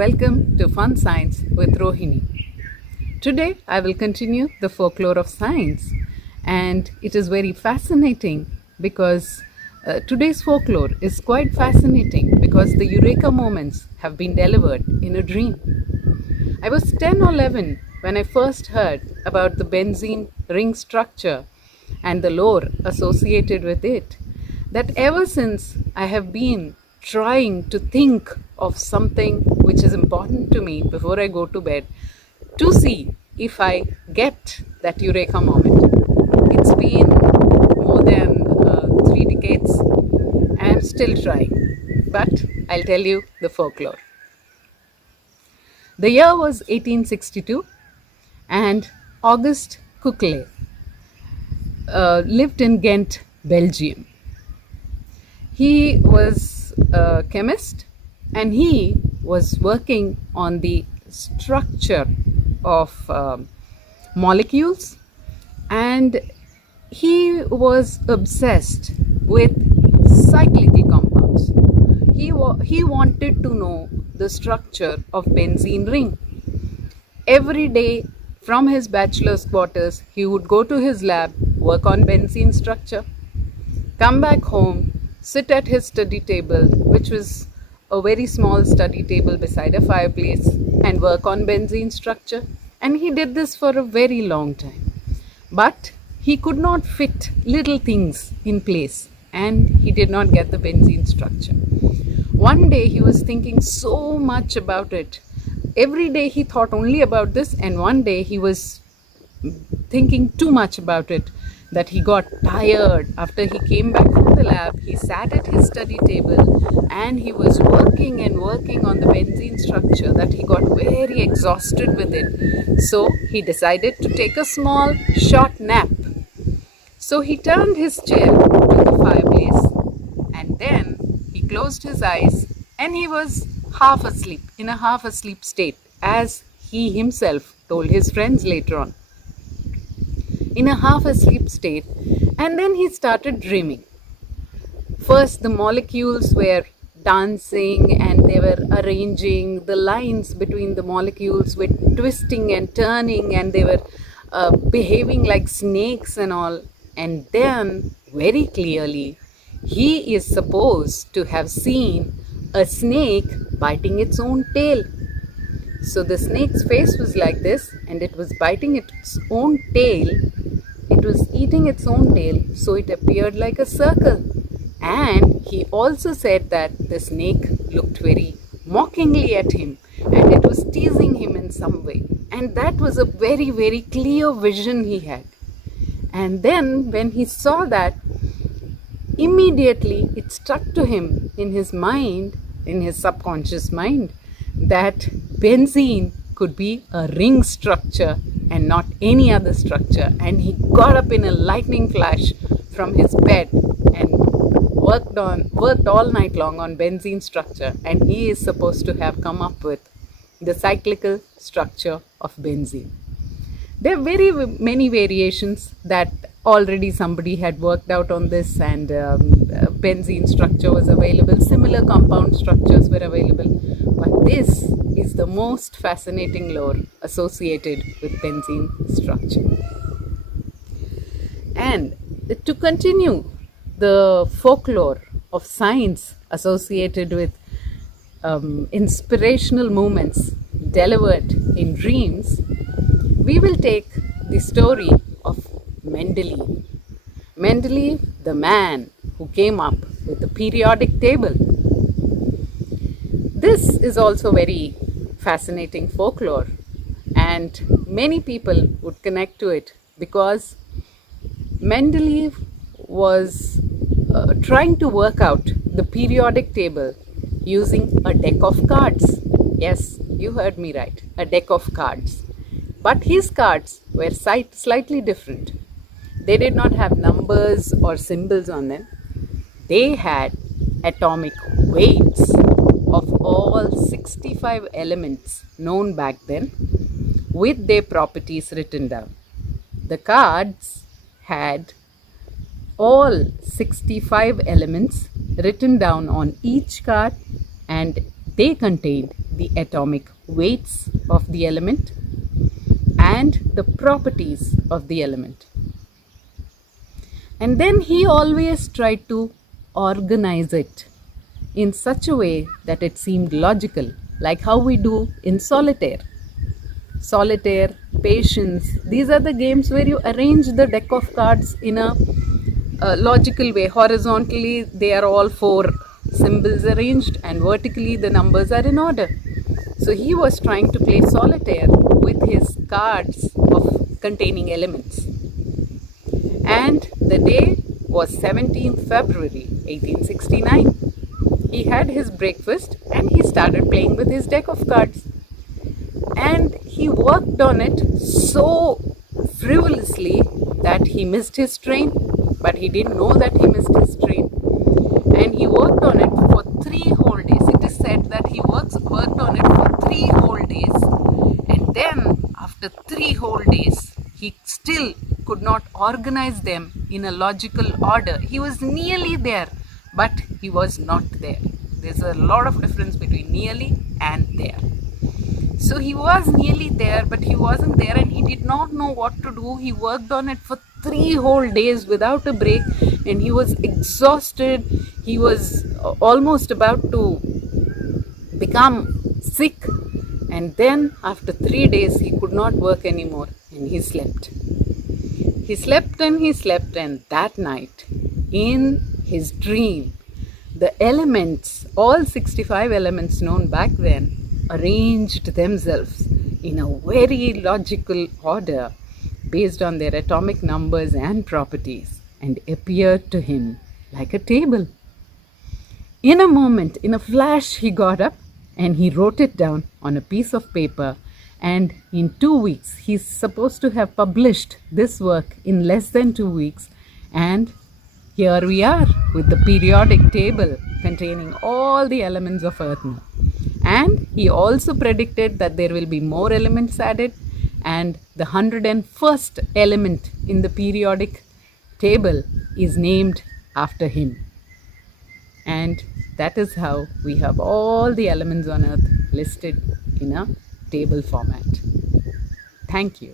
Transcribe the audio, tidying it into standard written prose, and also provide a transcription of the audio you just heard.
Welcome to Fun Science with Rohini. Today I will continue the folklore of science, and it is very fascinating because today's folklore is quite fascinating because the eureka moments have been delivered in a dream. I was 10 or 11 when I first heard about the benzene ring structure and the lore associated with it. That ever since I have been trying to think of something which is important to me before I go to bed to see if I get that eureka moment. It's been more than 3 decades. I am still trying, but I'll tell you the folklore. The year was 1862, and Auguste Kekule lived in Ghent, Belgium. He was a chemist and he was working on the structure of molecules, and he was obsessed with cyclical compounds. He wanted to know the structure of benzene ring. Every day from his bachelor's quarters, he would go to his lab, work on benzene structure, come back home, sit at his study table, which was a very small study table beside a fireplace, and work on benzene structure. And he did this for a very long time. But he could not fit little things in place, and he did not get the benzene structure. One day he was thinking so much about it. Every day he thought only about this, and one day he was thinking too much about it that he got tired. After he came back from the lab, he sat at his study table and he was working and working on the benzene structure that he got very exhausted with it. So he decided to take a small short nap. So he turned his chair to the fireplace and then he closed his eyes and he was half asleep, in a half asleep state, as he himself told his friends later on. In a half asleep state, and then he started dreaming. First, the molecules were dancing and they were arranging, the lines between the molecules were twisting and turning, and they were behaving like snakes and all. And then, very clearly, he is supposed to have seen a snake biting its own tail. So the snake's face was like this, and it was biting its own tail. It was eating its own tail, so it appeared like a circle. And he also said that the snake looked very mockingly at him, and it was teasing him in some way. And that was a very, very clear vision he had. And then when he saw that, immediately it struck to him in his mind, in his subconscious mind, that benzene could be a ring structure and not any other structure. And he got up in a lightning flash from his bed and worked all night long on benzene structure, and he is supposed to have come up with the cyclical structure of benzene. There are very many variations that already somebody had worked out on this, and benzene structure was available, similar compound structures were available, but this is the most fascinating lore associated with benzene structure. And to continue the folklore of science associated with inspirational moments delivered in dreams, we will take the story of Mendeleev. Mendeleev, the man who came up with the periodic table. This is also very fascinating folklore, and many people would connect to it because Mendeleev was trying to work out the periodic table using a deck of cards. Yes, you heard me right, a deck of cards. But his cards were slightly different. They did not have numbers or symbols on them. They had atomic weights of all 65 elements known back then, with their properties written down. The cards had all 65 elements written down on each card, and they contained the atomic weights of the element and the properties of the element. And then he always tried to organize it in such a way that it seemed logical, like how we do in solitaire. Solitaire, patience, these are the games where you arrange the deck of cards in a logical way. Horizontally, they are all four symbols arranged, and vertically, the numbers are in order. So he was trying to play solitaire with his cards of containing elements. And the day was 17th February 1869. He had his breakfast and he started playing with his deck of cards. And he worked on it so frivolously that he missed his train, but he didn't know that he missed his train. And he worked on it for 3 whole days. It is said that he worked on it for 3 whole days. And then, after 3 whole days, he still could not organize them in a logical order. He was nearly there, but he was not there. There's a lot of difference between nearly and there. So he was nearly there, but he wasn't there, and he did not know what to do. He worked on it for 3 whole days without a break, and he was exhausted. He was almost about to become sick. And then after 3 days, he could not work anymore, and he slept. He slept and he slept, and that night, in his dream, the elements, all 65 elements known back then, arranged themselves in a very logical order based on their atomic numbers and properties, and appeared to him like a table. In a moment, in a flash, he got up and he wrote it down on a piece of paper, and in 2 weeks, he's supposed to have published this work in less than 2 weeks, and here we are with the periodic table containing all the elements of Earth now. And he also predicted that there will be more elements added, and the 101st element in the periodic table is named after him. And that is how we have all the elements on Earth listed in a table format. Thank you.